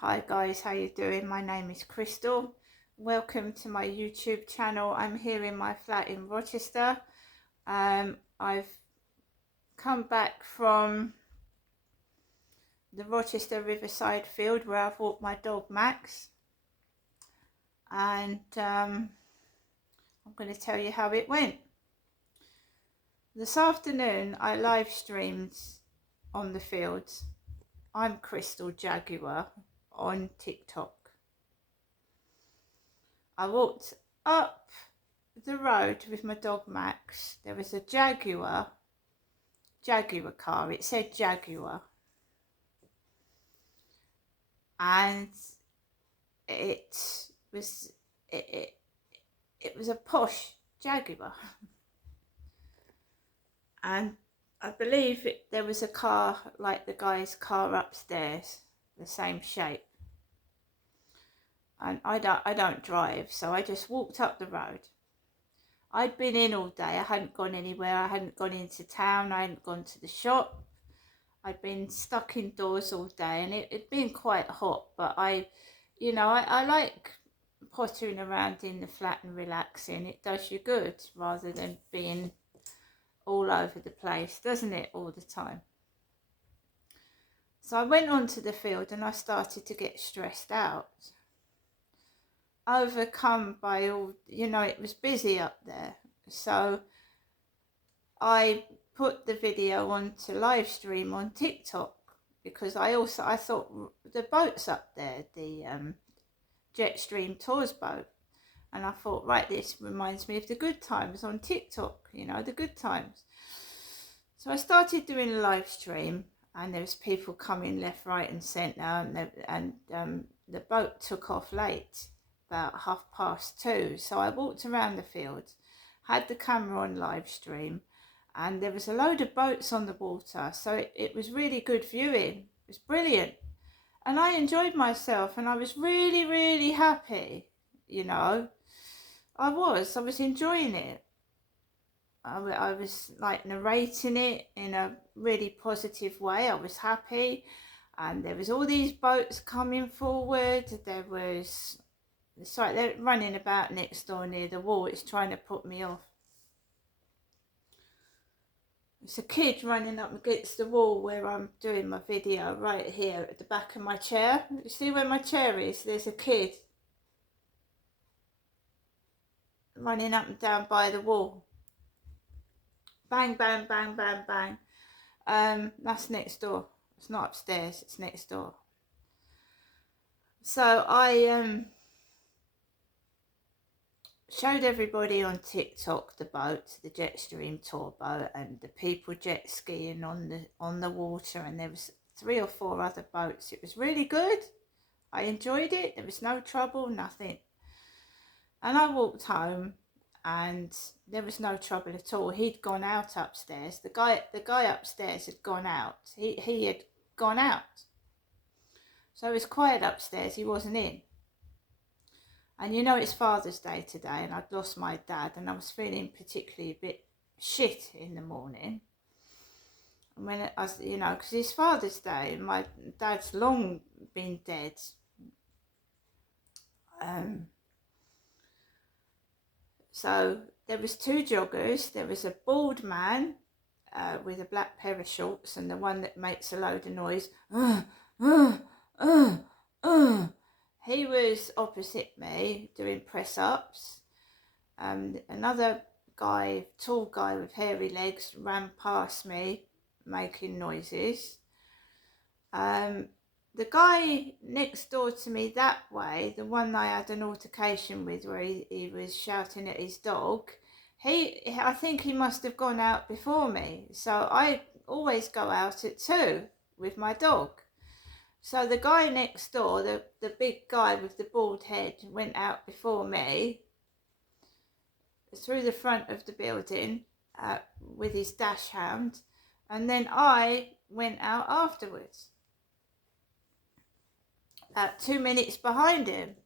Hi guys, how you doing? My name is Crystal. Welcome to my YouTube channel. I'm here in my flat in Rochester. I've come back from the Rochester Riverside field where I've walked my dog Max, and I'm going to tell you how it went. This afternoon I live streamed on the fields. I'm Crystal Jaguar on TikTok. I walked up the road with my dog Max. There was a Jaguar car. It said Jaguar, and it was it was a posh Jaguar, and I believe there was a car like the guy's car upstairs, the same shape. And I don't drive, so I just walked up the road. I'd been in all day. I hadn't gone anywhere. I hadn't gone into town. I hadn't gone to the shop. I'd been stuck indoors all day, and it'd been quite hot, but I like pottering around in the flat and relaxing. It does you good rather than being all over the place, doesn't it, all the time? So I went onto the field and I started to get stressed out, overcome by all, it was busy up there. So I put the video onto live stream on TikTok because I thought the boat's up there, the Jetstream Tours boat, and I thought, right, this reminds me of the good times on TikTok, the good times. So I started doing a live stream, and there was people coming left, right, and centre, and the boat took off late, about 2:30. So I walked around the field, had the camera on live stream, and there was a load of boats on the water, so it was really good viewing. It was brilliant, and I enjoyed myself, and I was really, really happy. I was enjoying it. I was like narrating it in a really positive way. I was happy, and there was all these boats coming forward. It's like they're running about next door near the wall. It's trying to put me off. It's a kid running up against the wall where I'm doing my video, right here at the back of my chair. You see where my chair is? There's a kid running up and down by the wall. Bang, bang, bang, bang, bang. That's next door. It's not upstairs, it's next door. So I showed everybody on TikTok the boat, the Jetstream tour boat, and the people jet skiing on the water, and there was 3 or 4 other boats. It was really good. I enjoyed it. There was no trouble, nothing. And I walked home, and there was no trouble at all. He'd gone out upstairs. The guy upstairs had gone out. He had gone out. So it was quiet upstairs. He wasn't in. And it's Father's Day today, and I'd lost my dad, and I was feeling particularly a bit shit in the morning. And when I was, because it's Father's Day, and my dad's long been dead. So there was 2 joggers. There was a bald man with a black pair of shorts, and the one that makes a load of noise. He was opposite me doing press-ups. Another guy, tall guy with hairy legs, ran past me making noises. The guy next door to me that way, the one I had an altercation with where he was shouting at his dog, I think he must have gone out before me. So I always go out at 2 with my dog. So the guy next door, the big guy with the bald head, went out before me through the front of the building with his dash hound, and then I went out afterwards, about 2 minutes behind him.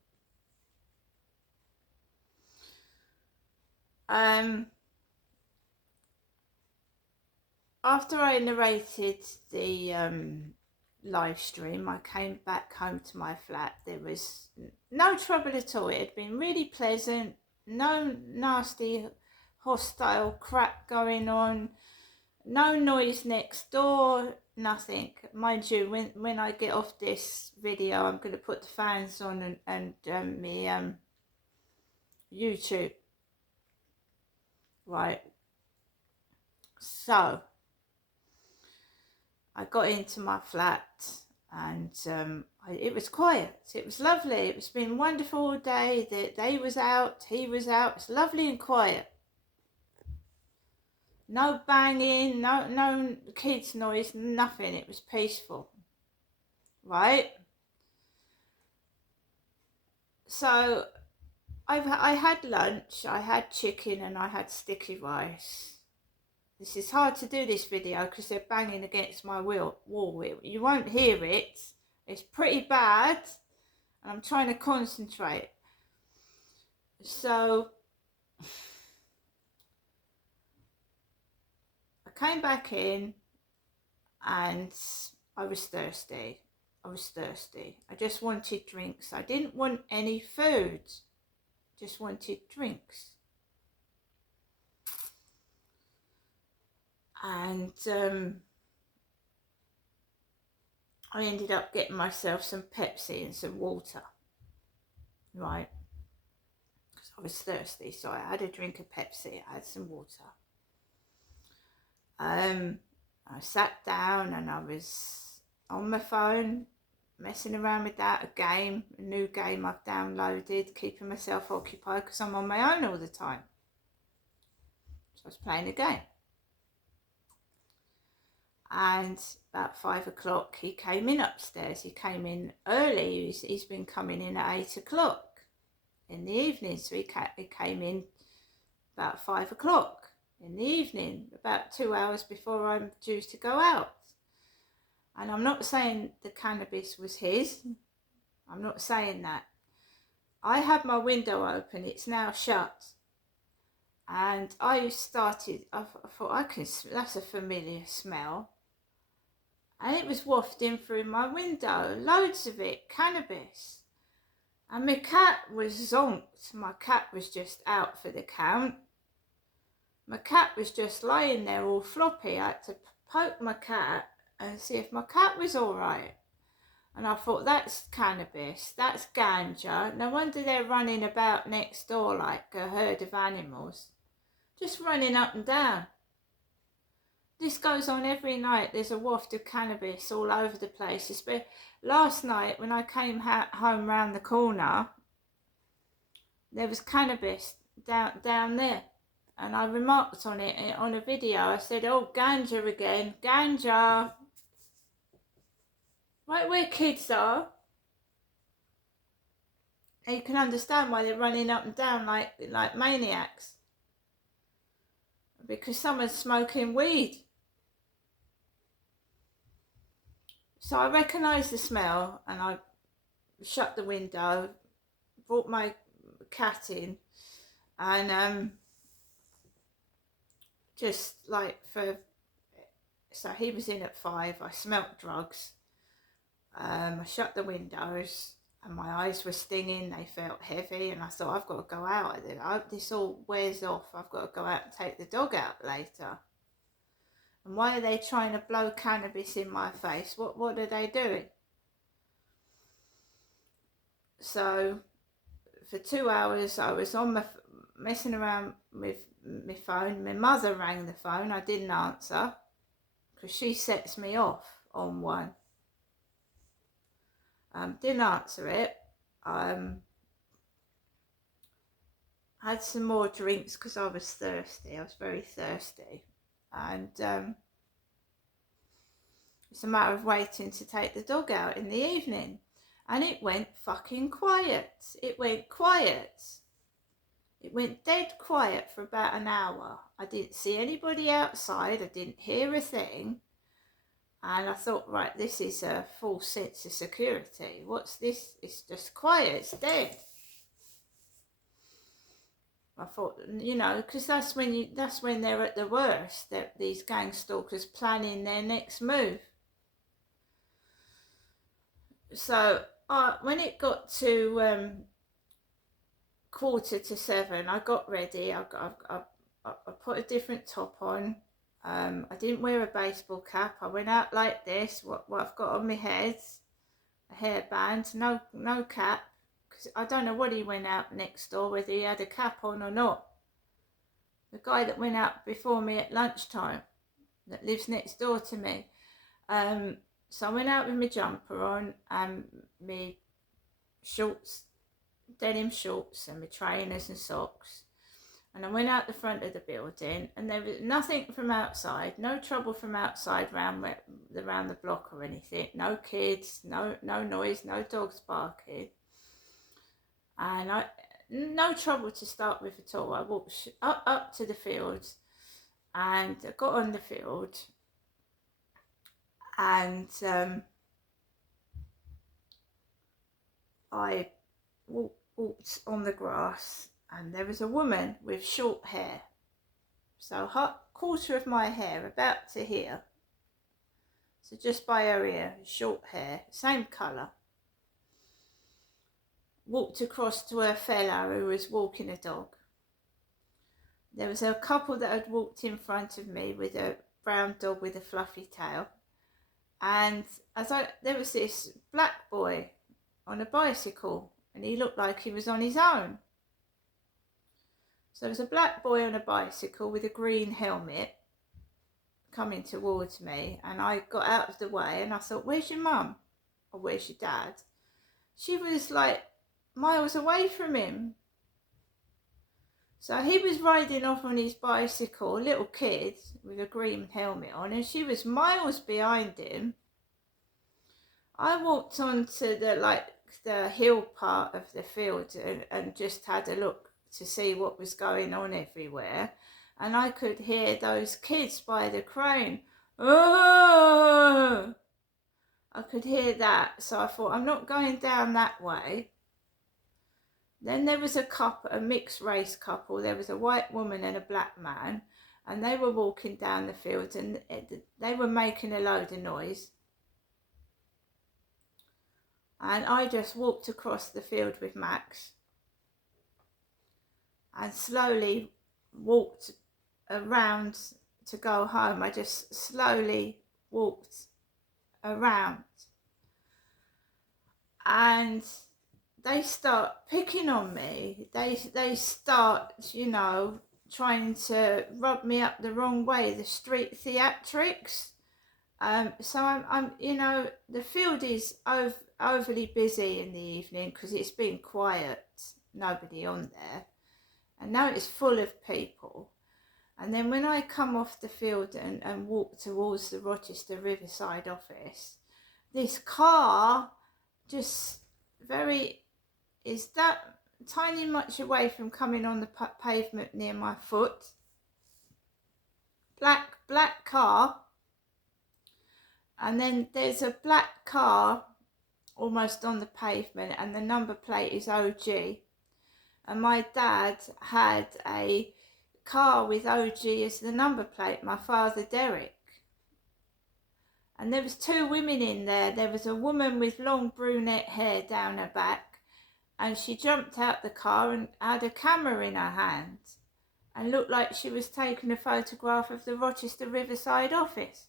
After I narrated the live stream, I came back home to my flat. There was no trouble at all. It had been really pleasant, no nasty hostile crap going on, no noise next door, nothing. Mind you, when I get off this video, I'm going to put the fans on and me YouTube. Right. So I got into my flat and it was quiet. It was lovely. It's been wonderful all day. They was out, he was out. It's lovely and quiet. No banging, no kids noise, nothing. It was peaceful. Right? So I had lunch. I had chicken and I had sticky rice. This is hard to do this video because they're banging against my wall. You won't hear it. It's pretty bad. And I'm trying to concentrate. So I came back in and I was thirsty. I just wanted drinks. I didn't want any food. Just wanted drinks. And I ended up getting myself some Pepsi and some water. Right? Because I was thirsty, so I had a drink of Pepsi. I had some water. I sat down and I was on my phone, messing around with that, a new game I've downloaded, keeping myself occupied because I'm on my own all the time. So I was playing a game. And about 5 o'clock, he came in upstairs. He came in early. He's been coming in at 8 o'clock in the evening. So he came in about 5 o'clock in the evening, about 2 hours before I'm due to go out. And I'm not saying the cannabis was his. I'm not saying that. I had my window open. It's now shut. And I thought, that's a familiar smell. And it was wafting through my window, loads of it, cannabis. And my cat was zonked. My cat was just out for the count. My cat was just lying there all floppy. I had to poke my cat and see if my cat was all right. And I thought, that's cannabis, that's ganja. No wonder they're running about next door like a herd of animals. Just running up and down. This goes on every night. There's a waft of cannabis all over the place. Last night when I came home round the corner, there was cannabis down there. And I remarked on it on a video. I said, oh, ganja again, ganja. Right where kids are. And you can understand why they're running up and down like maniacs. Because someone's smoking weed. So I recognised the smell and I shut the window, brought my cat in, and so he was in at 5. I smelt drugs. I shut the windows and my eyes were stinging. They felt heavy and I thought, I've got to go out. I hope this all wears off. I've got to go out and take the dog out later. And why are they trying to blow cannabis in my face? What are they doing? So for 2 hours I was on messing around with my phone. My mother rang the phone. I didn't answer because she sets me off on one. Didn't answer it. Had some more drinks because I was thirsty. I was very thirsty. And it's a matter of waiting to take the dog out in the evening. And it went fucking quiet. It went quiet. It went dead quiet for about an hour. I didn't see anybody outside. I didn't hear a thing. And I thought, right, this is a false sense of security. What's this? It's just quiet. It's dead. I thought, because that's when they're at the worst. These gang stalkers planning their next move. So when it got to 6:45, I got ready. I put a different top on. I didn't wear a baseball cap. I went out like this, what I've got on my head, a hairband, no cap, because I don't know what he went out next door, whether he had a cap on or not. The guy that went out before me at lunchtime, that lives next door to me. So I went out with my jumper on and my shorts, denim shorts, and my trainers and socks. And I went out the front of the building, and there was nothing from outside, no trouble from outside round the block or anything. No kids, no noise, no dogs barking, and no trouble to start with at all. I walked up to the field, and I got on the field, and I walked on the grass, and there was a woman with short hair, so quarter of my hair, about to here, so just by her ear, short hair, same colour, walked across to a fellow who was walking a dog. There was a couple that had walked in front of me with a brown dog with a fluffy tail, and there was this black boy on a bicycle, and he looked like he was on his own. So there was a black boy on a bicycle with a green helmet coming towards me, and I got out of the way, and I thought, where's your mum? Or where's your dad? She was like miles away from him. So he was riding off on his bicycle, a little kid with a green helmet on, and she was miles behind him. I walked onto the hill part of the field and just had a look to see what was going on everywhere, and I could hear those kids by the crane. Oh! I could hear that, so I thought, I'm not going down that way. Then there was a mixed race couple. There was a white woman and a black man, and they were walking down the field, and they were making a load of noise. And I just walked across the field with Max and slowly walked around to go home. I just slowly walked around, and they start picking on me. They start, trying to rub me up the wrong way, the street theatrics. So I'm the field is overly busy in the evening because it's been quiet, nobody on there, and now it's full of people. And then when I come off the field and walk towards the Rochester Riverside office, this car just is that tiny much away from coming on the pavement near my foot. Black car, and then there's a black car almost on the pavement, and the number plate is OG. And my dad had a car with OG as the number plate, my father Derek. And there was two women in there. There was a woman with long brunette hair down her back, and she jumped out the car and had a camera in her hand and looked like she was taking a photograph of the Rochester Riverside office.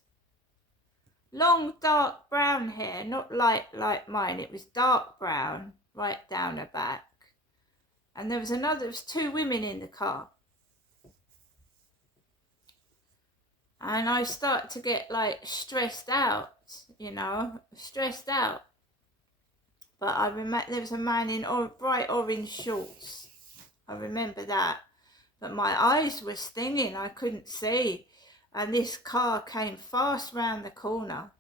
Long dark brown hair, not light like mine, it was dark brown right down her back. And there was two women in the car. And I start to get stressed out. But I remember there was a man in bright orange shorts. I remember that. But my eyes were stinging, I couldn't see. And this car came fast round the corner.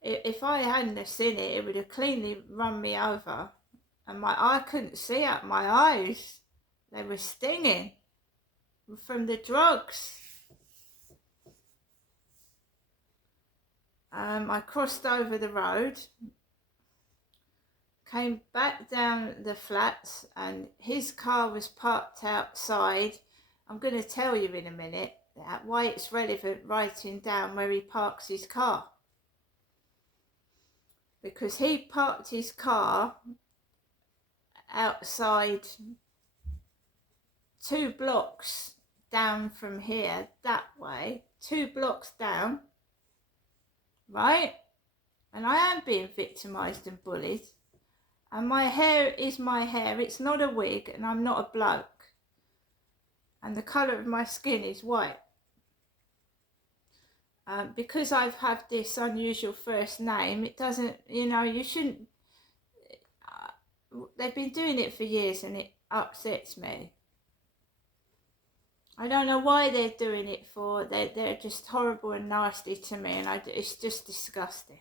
If I hadn't have seen it, it would have cleanly run me over. And I couldn't see out my eyes. They were stinging from the drugs. I crossed over the road, came back down the flats, and his car was parked outside. I'm going to tell you in a minute why it's relevant writing down where he parks his car. because he parked his car outside 2 blocks down from here, that way, 2 blocks down, right? And I am being victimised and bullied. And my hair is my hair, it's not a wig, and I'm not a bloke. And the colour of my skin is white. Because I've had this unusual first name, it doesn't, you shouldn't, they've been doing it for years and it upsets me. I don't know why they're doing it for, they're just horrible and nasty to me, and it's just disgusting.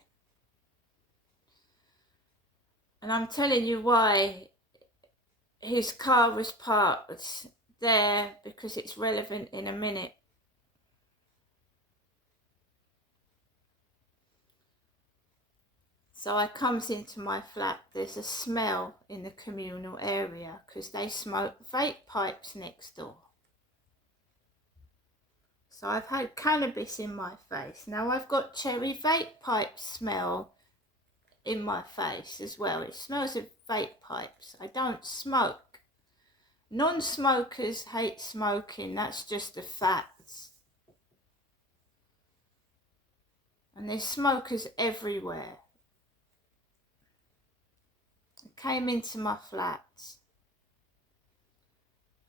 And I'm telling you why his car was parked there, because it's relevant in a minute. So I comes into my flat, there's a smell in the communal area because they smoke vape pipes next door. So I've had cannabis in my face. Now I've got cherry vape pipe smell in my face as well. It smells of vape pipes. I don't smoke. Non-smokers hate smoking, that's just a fact. And there's smokers everywhere. I came into my flat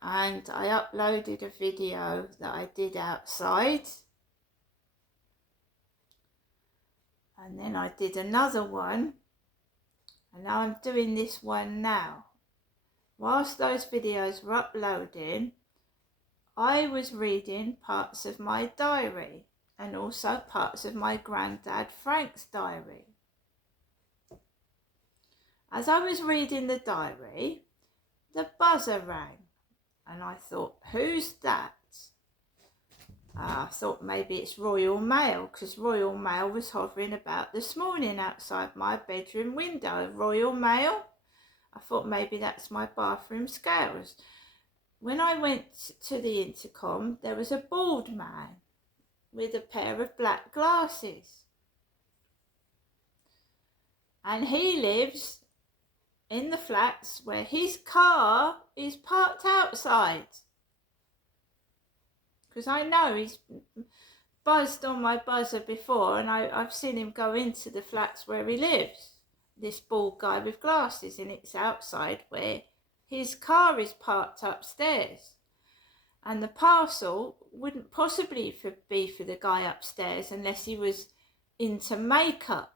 and I uploaded a video that I did outside, and then I did another one, and now I'm doing this one now. Whilst those videos were uploading, I was reading parts of my diary and also parts of my granddad Frank's diary. As I was reading the diary, the buzzer rang, and I thought, who's that? I thought maybe it's Royal Mail, because Royal Mail was hovering about this morning outside my bedroom window. Royal Mail? I thought maybe that's my bathroom scales. When I went to the intercom, there was a bald man with a pair of black glasses. And he lives in the flats where his car is parked outside. Because I know he's buzzed on my buzzer before, and I've seen him go into the flats where he lives, this bald guy with glasses, and it's outside where his car is parked upstairs. And the parcel wouldn't possibly be for the guy upstairs unless he was into makeup.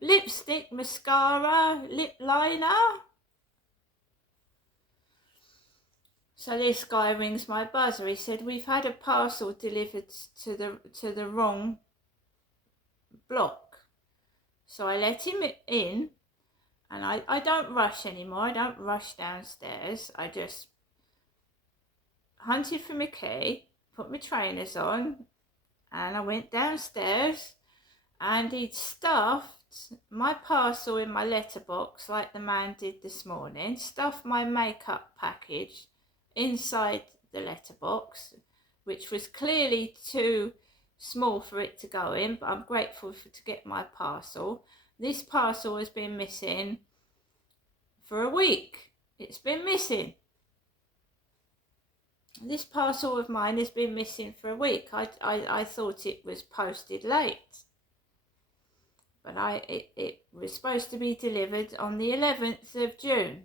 Lipstick, mascara, lip liner. So this guy rings my buzzer. He said, we've had a parcel delivered to the wrong block. So I let him in, and I don't rush anymore. I don't rush downstairs. I just hunted for my key, put my trainers on, and I went downstairs, and he'd stuffed my parcel in my letterbox like the man did this morning, stuffed my makeup package inside the letterbox, which was clearly too small for it to go in, but I'm grateful to get my parcel. This parcel has been missing for a week. It's been missing. This parcel of mine has been missing for a week. I thought it was posted late. But it was supposed to be delivered on the 11th of June.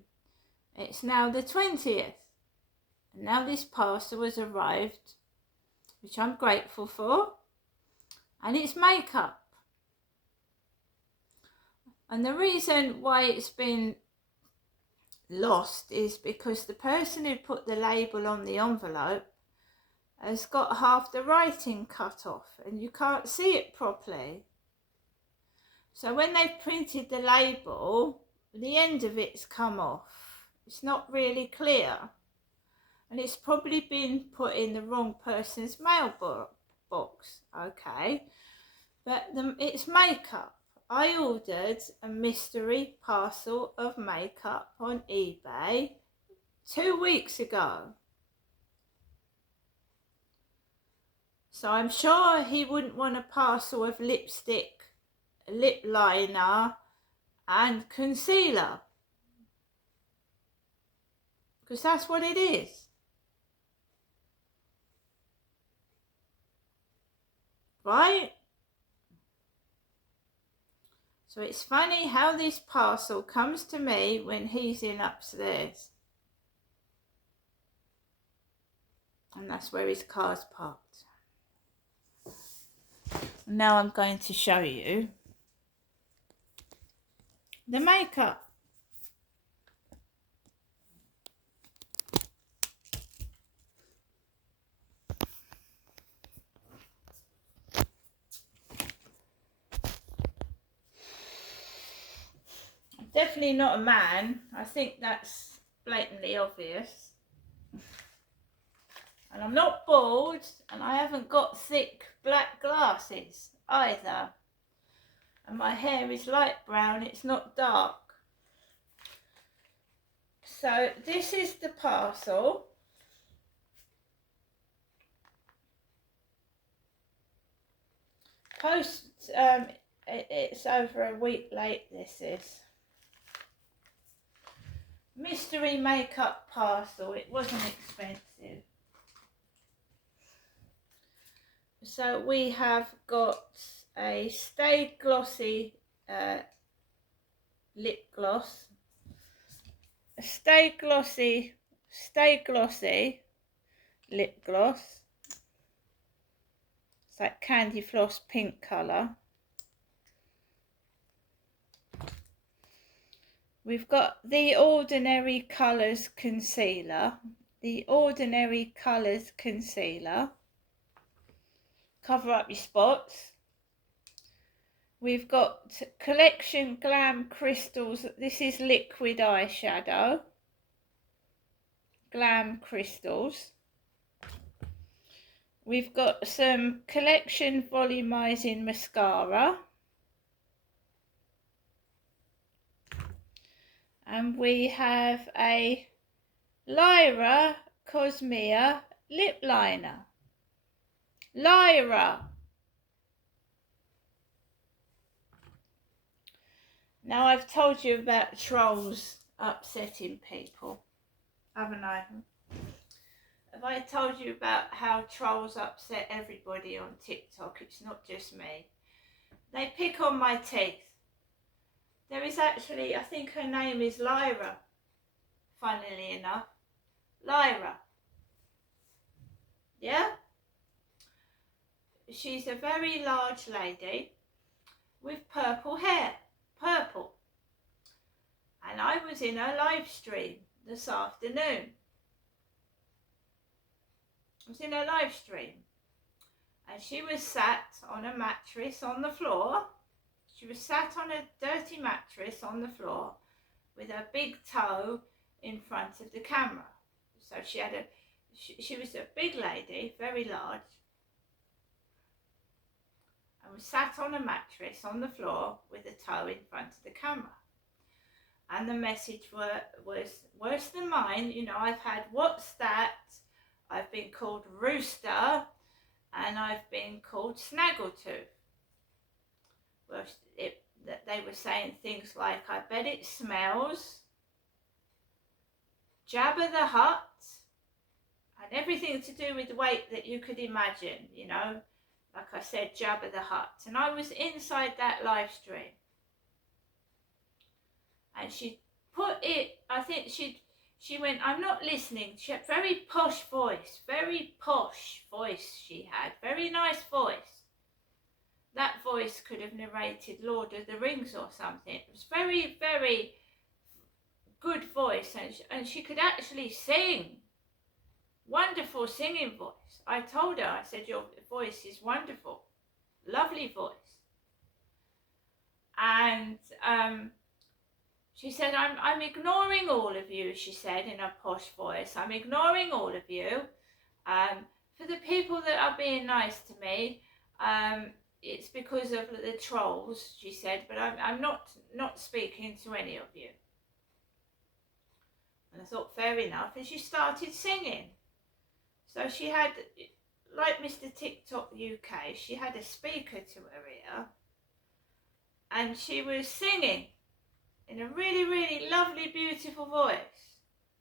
It's now the 20th. And now this parcel has arrived, which I'm grateful for. And it's makeup. And the reason why it's been lost is because the person who put the label on the envelope has got half the writing cut off, and you can't see it properly. So when they've printed the label, the end of it's come off. It's not really clear. And it's probably been put in the wrong person's mailbox. Okay. But it's makeup. I ordered a mystery parcel of makeup on eBay 2 weeks ago. So I'm sure he wouldn't want a parcel of lipstick lip liner and concealer, because that's what it is, right? So it's funny how this parcel comes to me when he's in upstairs, and that's where his car's parked. Now I'm going to show you the makeup. I'm definitely not a man. I think that's blatantly obvious. And I'm not bald, and I haven't got thick black glasses either. And my hair is light brown, it's not dark. So this is the parcel. It's over a week late, this is. Mystery makeup parcel, it wasn't expensive. So we have got a Stay Glossy lip gloss, a Stay Glossy lip gloss. It's like candy floss pink colour. We've got the Ordinary Colours concealer. Cover up your spots. We've got Collection Glam Crystals. This is liquid eyeshadow. Glam Crystals. We've got some Collection Volumizing Mascara. And we have a Lyra Cosmea lip liner. Lyra. Now I've told you about trolls upsetting people, haven't I? Have I told you about how trolls upset everybody on TikTok? It's not just me. They pick on my teeth. There is actually, I think her name is Lyra, funnily enough. Lyra. Yeah? She's a very large lady with purple hair. Purple. And I was in her live stream this afternoon. And she was sat on a mattress on the floor. She was sat on a dirty mattress on the floor with her big toe in front of the camera. So she was a big lady, very large, and was sat on a mattress on the floor with a toe in front of the camera. And the message was worse than mine. You know, I've had what's that, I've been called rooster, and I've been called snaggletooth. Well, they were saying things like, I bet it smells, Jabba the Hutt, and everything to do with weight that you could imagine, you know. Like I said, Jabba the Hutt. And I was inside that live stream. And she put it, I think she went, I'm not listening. She had very posh voice she had. Very nice voice. That voice could have narrated Lord of the Rings or something. It was very, very good voice, and she could actually sing. Wonderful singing voice. I told her, I said, your voice is wonderful. Lovely voice. And she said, I'm ignoring all of you, she said in a posh voice. I'm ignoring all of you. For the people that are being nice to me, it's because of the trolls, she said, but I'm not speaking to any of you. And I thought, fair enough. And she started singing. So she had, like Mr. TikTok UK, she had a speaker to her ear. and she was singing in a really, really lovely, beautiful voice.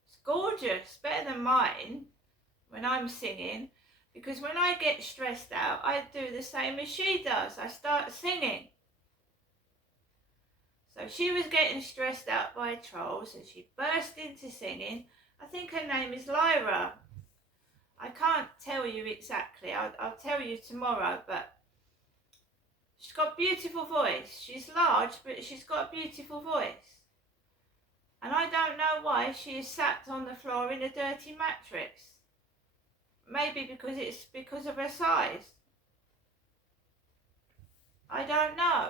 It's gorgeous, better than mine when I'm singing, because when I get stressed out, I do the same as she does. I start singing. So she was getting stressed out by trolls and she burst into singing. I think her name is Lyra. I can't tell you exactly. I'll tell you tomorrow, but she's got a beautiful voice. She's large, but she's got a beautiful voice. And I don't know why she is sat on the floor in a dirty mattress. Maybe because it's because of her size. I don't know.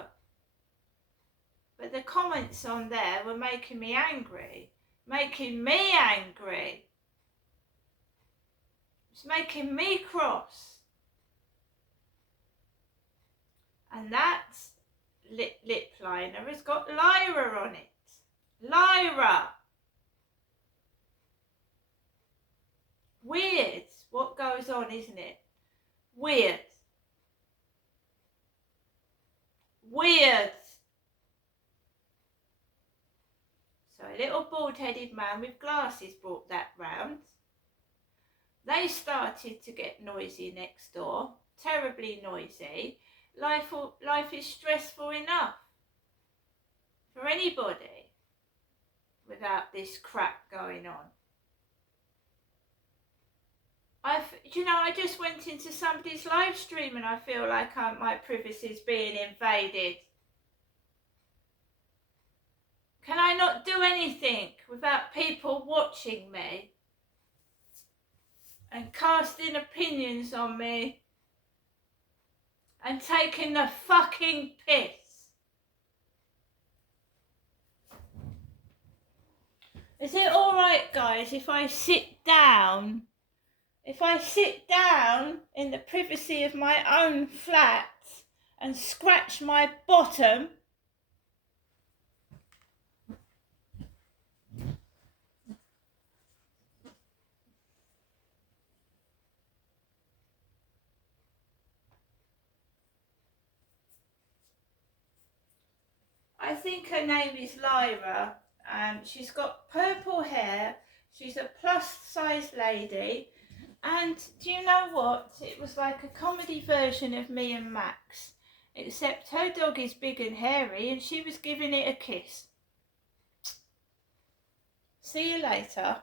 But the comments on there were making me angry. Making me angry. It's making me cross. And that lip liner has got Lyra on it. Lyra. Weird what goes on, isn't it? Weird. Weird. So a little bald-headed man with glasses brought that round. They started to get noisy next door, terribly noisy. Life is stressful enough for anybody without this crap going on. I just went into somebody's live stream and I feel like my privacy is being invaded. Can I not do anything without people watching me and casting opinions on me and taking the fucking piss? Is it alright, guys, if I sit down? If I sit down in the privacy of my own flat and scratch my bottom? I think her name is Lyra. She's got purple hair. She's a plus size lady. And do you know what? It was like a comedy version of me and Max. Except her dog is big and hairy and she was giving it a kiss. See you later.